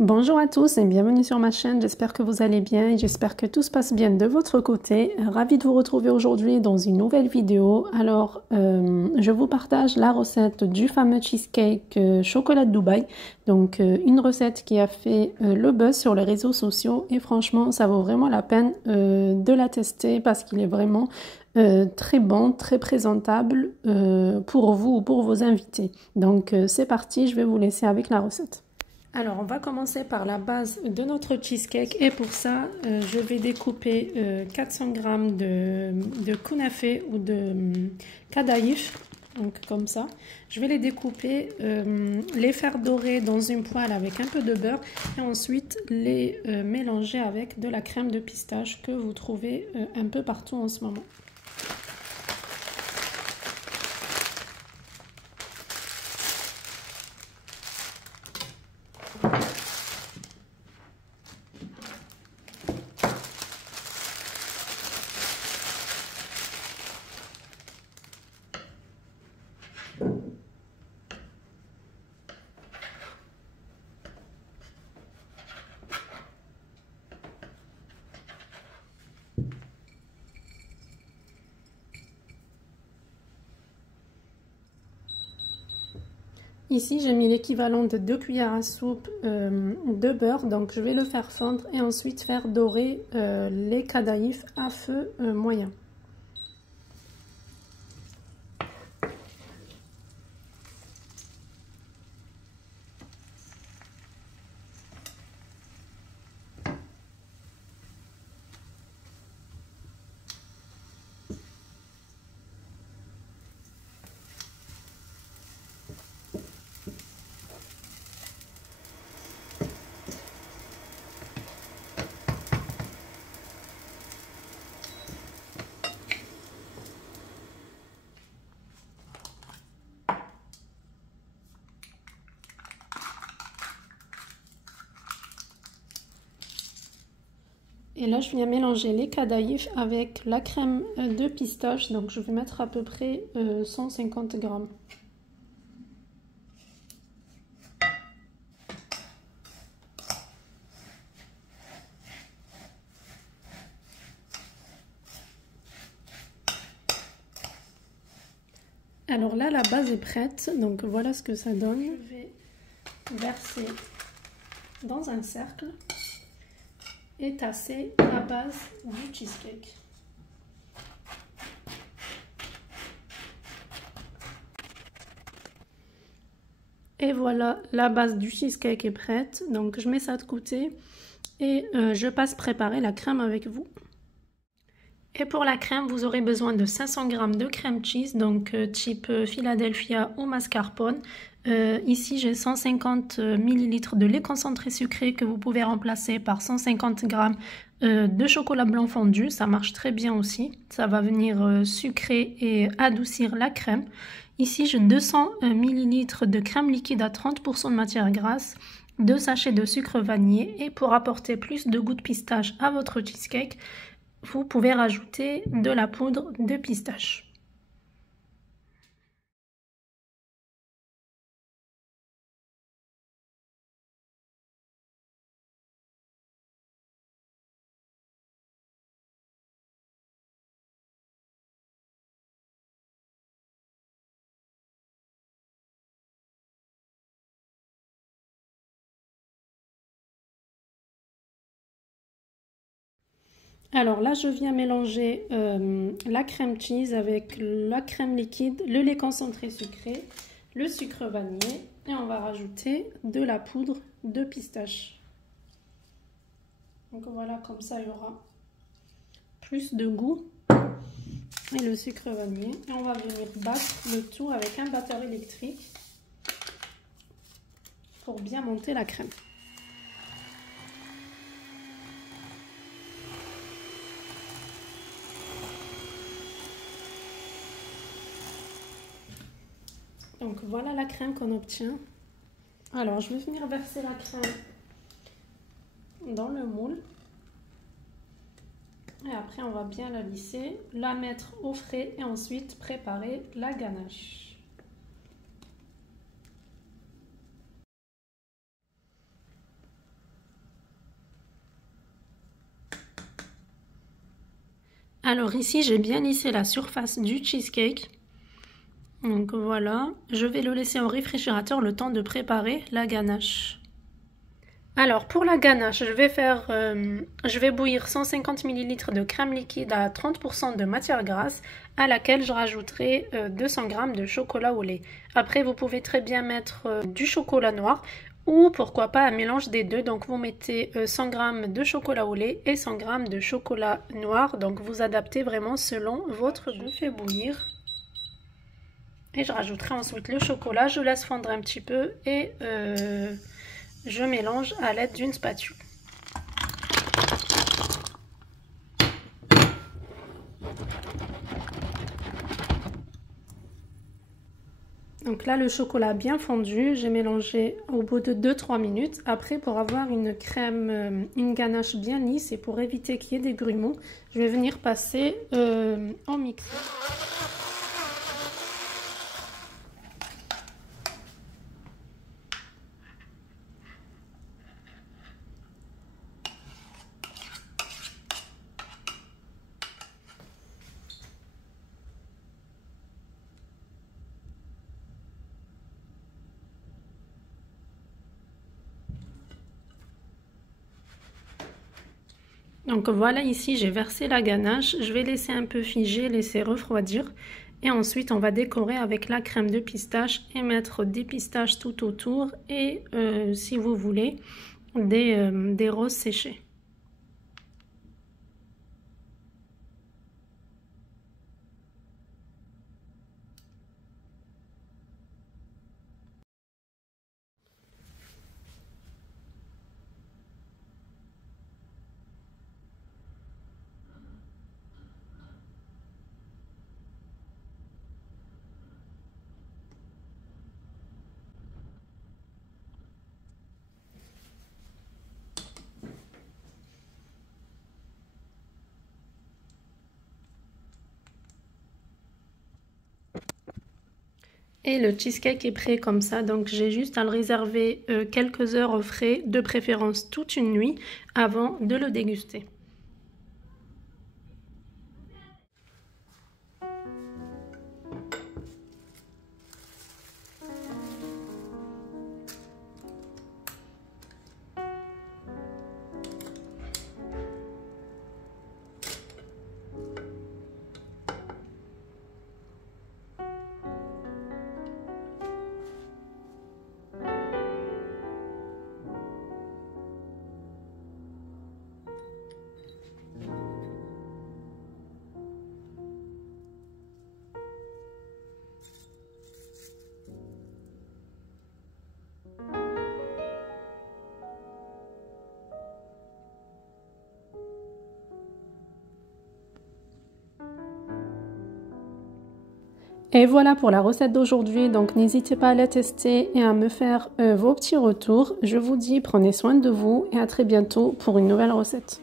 Bonjour à tous et bienvenue sur ma chaîne, j'espère que vous allez bien et j'espère que tout se passe bien de votre côté. Ravie de vous retrouver aujourd'hui dans une nouvelle vidéo. Alors, je vous partage la recette du fameux cheesecake chocolat de Dubaï. Donc, une recette qui a fait le buzz sur les réseaux sociaux et franchement, ça vaut vraiment la peine de la tester parce qu'il est vraiment très bon, très présentable pour vous ou pour vos invités. Donc, c'est parti, je vais vous laisser avec la recette. Alors, on va commencer par la base de notre cheesecake et pour ça, je vais découper 400 g de kunafé ou de kadaïf, donc comme ça. Je vais les découper, les faire dorer dans une poêle avec un peu de beurre et ensuite les mélanger avec de la crème de pistache que vous trouvez un peu partout en ce moment. Ici, j'ai mis l'équivalent de 2 cuillères à soupe de beurre, donc je vais le faire fondre et ensuite faire dorer les kadaïfs à feu moyen. Et là, je viens mélanger les kadaïfs avec la crème de pistache. Donc, je vais mettre à peu près 150 grammes. Alors là, la base est prête. Donc, voilà ce que ça donne. Je vais verser dans un cercle et tasser la base du cheesecake. Et voilà, la base du cheesecake est prête. Donc je mets ça de côté et je passe préparer la crème avec vous. Et pour la crème, vous aurez besoin de 500 g de crème cheese, donc type Philadelphia ou mascarpone. Ici, j'ai 150 ml de lait concentré sucré que vous pouvez remplacer par 150 g de chocolat blanc fondu. Ça marche très bien aussi. Ça va venir sucrer et adoucir la crème. Ici, j'ai 200 ml de crème liquide à 30% de matière grasse, 2 sachets de sucre vanillé et pour apporter plus de goût de pistache à votre cheesecake, vous pouvez rajouter de la poudre de pistache. Alors là, je viens mélanger la crème cheese avec la crème liquide, le lait concentré sucré, le sucre vanillé et on va rajouter de la poudre de pistache. Donc voilà, comme ça il y aura plus de goût et le sucre vanillé. Et on va venir battre le tout avec un batteur électrique pour bien monter la crème. Donc voilà la crème qu'on obtient. Alors je vais venir verser la crème dans le moule. Et après on va bien la lisser, la mettre au frais et ensuite préparer la ganache. Alors ici, j'ai bien lissé la surface du cheesecake. Donc voilà, je vais le laisser au réfrigérateur le temps de préparer la ganache. Alors pour la ganache, je vais bouillir 150 ml de crème liquide à 30% de matière grasse à laquelle je rajouterai 200 g de chocolat au lait. Après, vous pouvez très bien mettre du chocolat noir ou pourquoi pas un mélange des deux. Donc vous mettez 100 g de chocolat au lait et 100 g de chocolat noir. Donc vous adaptez vraiment selon votre goût. Je fais bouillir. Et je rajouterai ensuite le chocolat, je laisse fondre un petit peu et je mélange à l'aide d'une spatule. Donc là, le chocolat a bien fondu, j'ai mélangé au bout de 2-3 minutes. Après, pour avoir une crème, une ganache bien lisse et pour éviter qu'il y ait des grumeaux, je vais venir passer en mixeur. Donc voilà, ici j'ai versé la ganache, je vais laisser un peu figer, laisser refroidir et ensuite on va décorer avec la crème de pistache et mettre des pistaches tout autour et si vous voulez des roses séchées. Et le cheesecake est prêt comme ça, donc j'ai juste à le réserver quelques heures au frais, de préférence toute une nuit, avant de le déguster. Et voilà pour la recette d'aujourd'hui, donc n'hésitez pas à la tester et à me faire vos petits retours. Je vous dis, prenez soin de vous et à très bientôt pour une nouvelle recette.